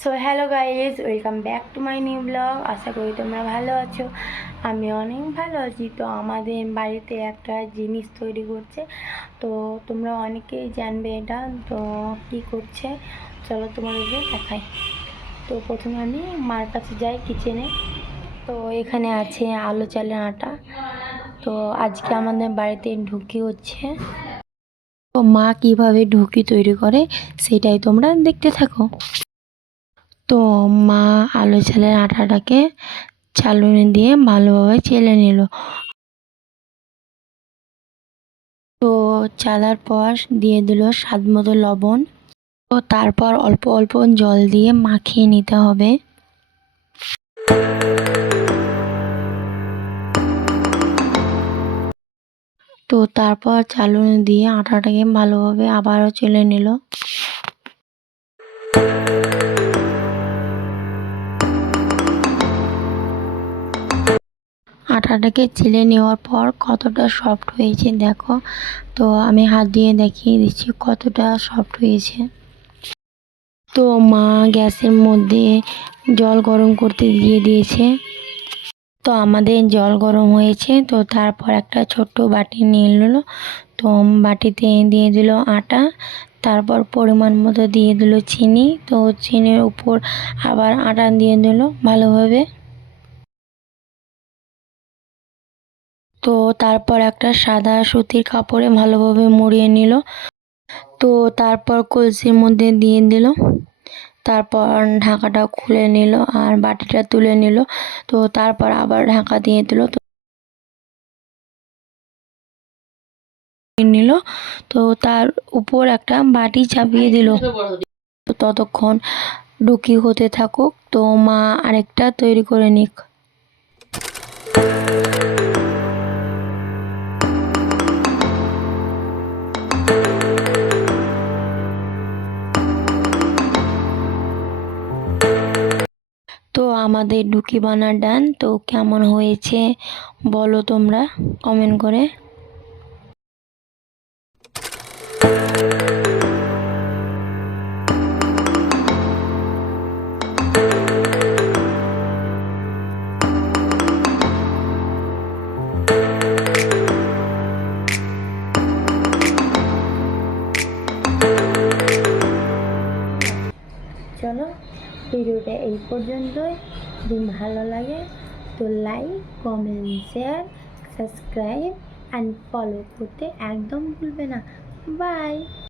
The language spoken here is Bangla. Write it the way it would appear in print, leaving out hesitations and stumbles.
So hello guys, welcome back to my new blog. আশা করি তোমরা ভালো আছো। আমি অনেক ভালো আছি। তো আমাদের বাড়িতে একটা জিনিস তৈরি করছে, তো তোমরা অনেকেই জানবে এটা। তো কি করছে চলো তোমাদেরকে দেখাই। তো প্রথমে আমি মার কাছে যাই কিচেনে। তো এখানে আছে আলু চালের আটা। তো আজকে আমাদের বাড়িতে ঢুকি হচ্ছে। তো মা কিভাবে ঢুকি তৈরি করে সেটাই তোমরা দেখতে থাকো। তো মা আলু চালের আটাটাকে চালুনি দিয়ে ভালোভাবে চেলে নিল। তো চালার পর দিয়ে দিল স্বাদ মতো লবণ। তো তারপর অল্প অল্প জল দিয়ে মাখিয়ে নিতে হবে। তো তারপর চালুনি দিয়ে আটাটাকে ভালোভাবে আবারও চেলে নিল। আটাটাকে চেলে নেওয়ার পর কতটা সফট হয়েছে দেখো। তো আমি হাত দিয়ে দেখিয়ে দিচ্ছি কতটা সফট হয়েছে। তো মা গ্যাসের মধ্যে জল গরম করতে দিয়ে দিয়েছে। তো আমাদের জল গরম হয়েছে। তো তারপর একটা ছোট্ট বাটি নিয়ে নিল। তো বাটিতে দিয়ে দিল আটা, তারপর পরিমাণ মতো দিয়ে দিল চিনি। তো চিনির উপর আবার আটা দিয়ে দিল ভালোভাবে। তো তারপর একটা সাদা সুতির কাপড়ে ভালোভাবে মুড়িয়ে নিল। তো তারপর কলসির মধ্যে দিয়ে দিল। তারপর ঢাকাটা খুলে নিল আর বাটিটা তুলে নিল। তো তারপর আবার ঢাকা দিয়ে দিল। তো নিল। তো তার উপর একটা বাটি চাপিয়ে দিল। তো ততক্ষণ ডুকি হতে থাকুক। তো মা আরেকটা তৈরি করে নিক। তো আমাদের ডুকি বানা ডান। তো কেমন হয়েছে বলো তোমরা কমেন্ট করে। চলো ভিডিওটা এই পর্যন্তই। যদি ভালো লাগে তো like, comment, share, subscribe and follow করতে একদম ভুলবে না। বাই।